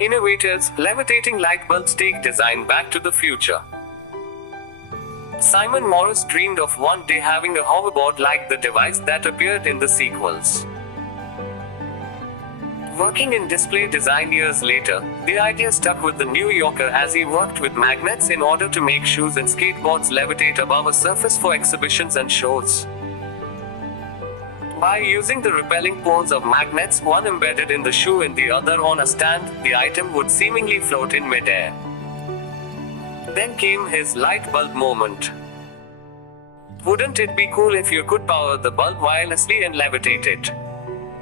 Innovators, levitating light bulbs take design back to the future. Simon Morris dreamed of one day having a hoverboard like the device that appeared in the sequels. Working in display design years later, the idea stuck with the New Yorker as he worked with magnets in order to make shoes and skateboards levitate above a surface for exhibitions and shows. By using the repelling poles of magnets, one embedded in the shoe and the other on a stand, the item would seemingly float in midair. Then came his light bulb moment. "Wouldn't it be cool if you could power the bulb wirelessly and levitate it?"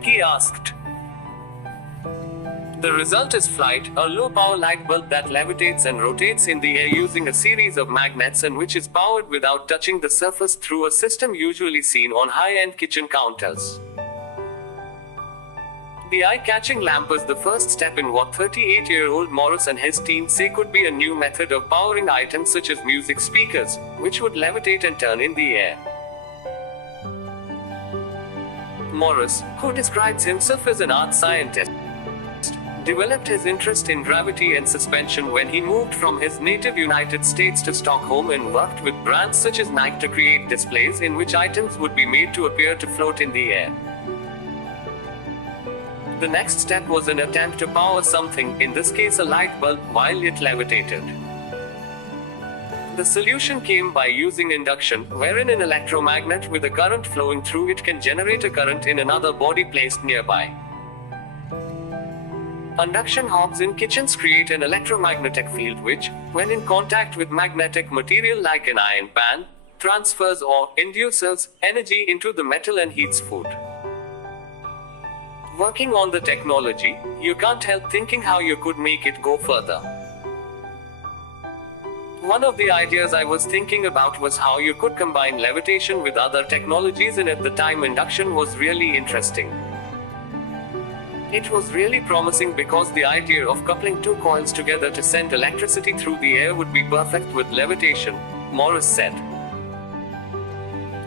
he asked. The result is Flyte, a low-power light bulb that levitates and rotates in the air using a series of magnets and which is powered without touching the surface through a system usually seen on high-end kitchen counters. The eye-catching lamp is the first step in what 38-year-old Morris and his team say could be a new method of powering items such as music speakers, which would levitate and turn in the air. Morris, who describes himself as an art scientist, developed his interest in gravity and suspension when he moved from his native United States to Stockholm and worked with brands such as Nike to create displays in which items would be made to appear to float in the air. The next step was an attempt to power something, in this case a light bulb, while it levitated. The solution came by using induction, wherein an electromagnet with a current flowing through it can generate a current in another body placed nearby. Induction hobs in kitchens create an electromagnetic field which, when in contact with magnetic material like an iron pan, transfers or induces energy into the metal and heats food. Working on the technology, you can't help thinking how you could make it go further. One of the ideas I was thinking about was how you could combine levitation with other technologies, and at the time induction was really interesting. It was really promising because the idea of coupling two coils together to send electricity through the air would be perfect with levitation, Morris said.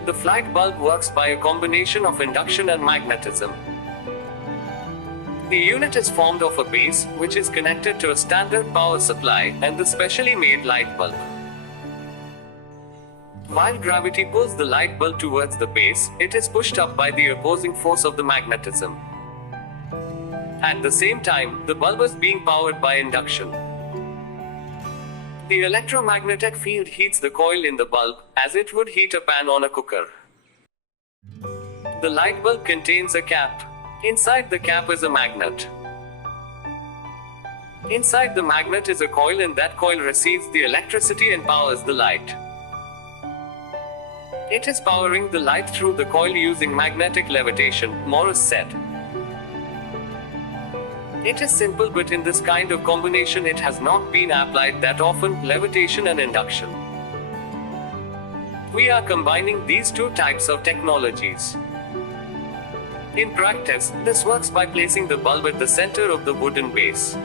The Flyte bulb works by a combination of induction and magnetism. The unit is formed of a base, which is connected to a standard power supply, and the specially made light bulb. While gravity pulls the light bulb towards the base, it is pushed up by the opposing force of the magnetism. At the same time, the bulb is being powered by induction. The electromagnetic field heats the coil in the bulb, as it would heat a pan on a cooker. The light bulb contains a cap. Inside the cap is a magnet. Inside the magnet is a coil, and that coil receives the electricity and powers the light. It is powering the light through the coil using magnetic levitation, Morris said. It is simple, but in this kind of combination it has not been applied that often, levitation and induction. We are combining these two types of technologies. In practice, this works by placing the bulb at the center of the wooden base.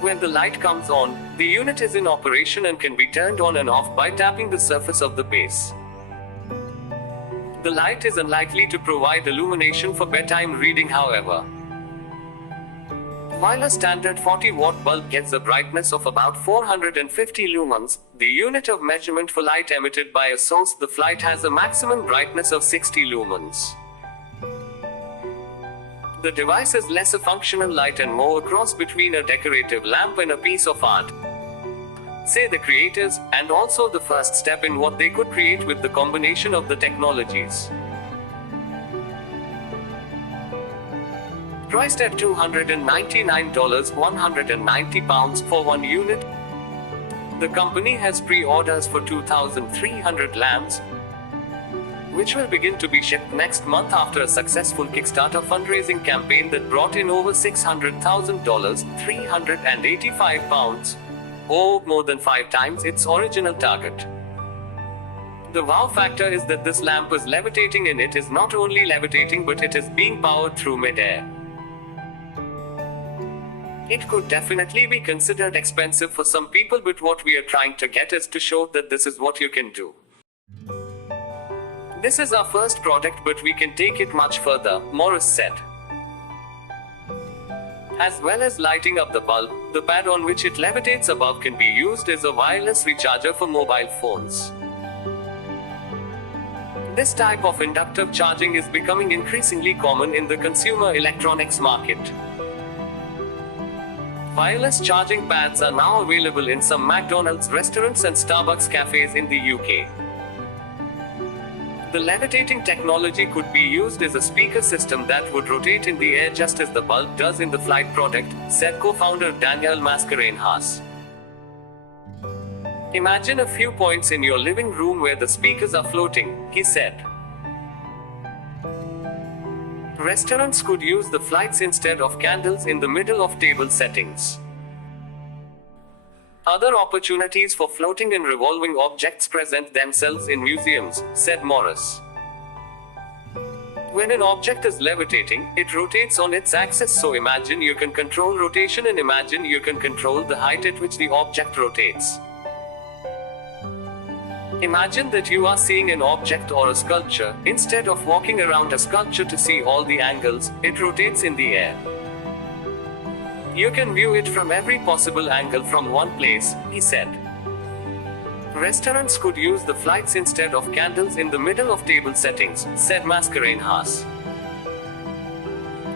When the light comes on, the unit is in operation and can be turned on and off by tapping the surface of the base. The light is unlikely to provide illumination for bedtime reading, however. While a standard 40-watt bulb gets a brightness of about 450 lumens, the unit of measurement for light emitted by a source, the Flyte, has a maximum brightness of 60 lumens. The device is less a functional light and more a cross between a decorative lamp and a piece of art, say the creators, and also the first step in what they could create with the combination of the technologies. Priced at $299, £190 for one unit, the company has pre-orders for 2,300 lamps, which will begin to be shipped next month after a successful Kickstarter fundraising campaign that brought in over $600,000, £385, or more than 5 times its original target. The wow factor is that this lamp is levitating, and it is not only levitating but it is being powered through mid-air. It could definitely be considered expensive for some people, but what we are trying to get is to show that this is what you can do. This is our first product, but we can take it much further, Morris said. As well as lighting up the bulb, the pad on which it levitates above can be used as a wireless recharger for mobile phones. This type of inductive charging is becoming increasingly common in the consumer electronics market. Wireless charging pads are now available in some McDonald's restaurants and Starbucks cafes in the UK. The levitating technology could be used as a speaker system that would rotate in the air just as the bulb does in the Flyte product, said co-founder Daniel Mascarenhas. Imagine a few points in your living room where the speakers are floating, he said. Restaurants could use the Flytes instead of candles in the middle of table settings. Other opportunities for floating and revolving objects present themselves in museums, said Morris. When an object is levitating, it rotates on its axis, so imagine you can control rotation and imagine you can control the height at which the object rotates. Imagine that you are seeing an object or a sculpture. Instead of walking around a sculpture to see all the angles, it rotates in the air. You can view it from every possible angle from one place, he said. Restaurants could use the Flytes instead of candles in the middle of table settings, said Mascarenhas.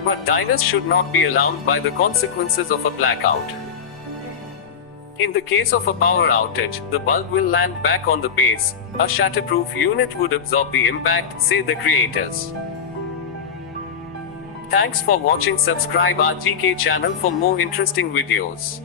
But diners should not be alarmed by the consequences of a blackout. In the case of a power outage, the bulb will land back on the base. A shatterproof unit would absorb the impact, say the creators. Thanks for watching. Subscribe our GK channel for more interesting videos.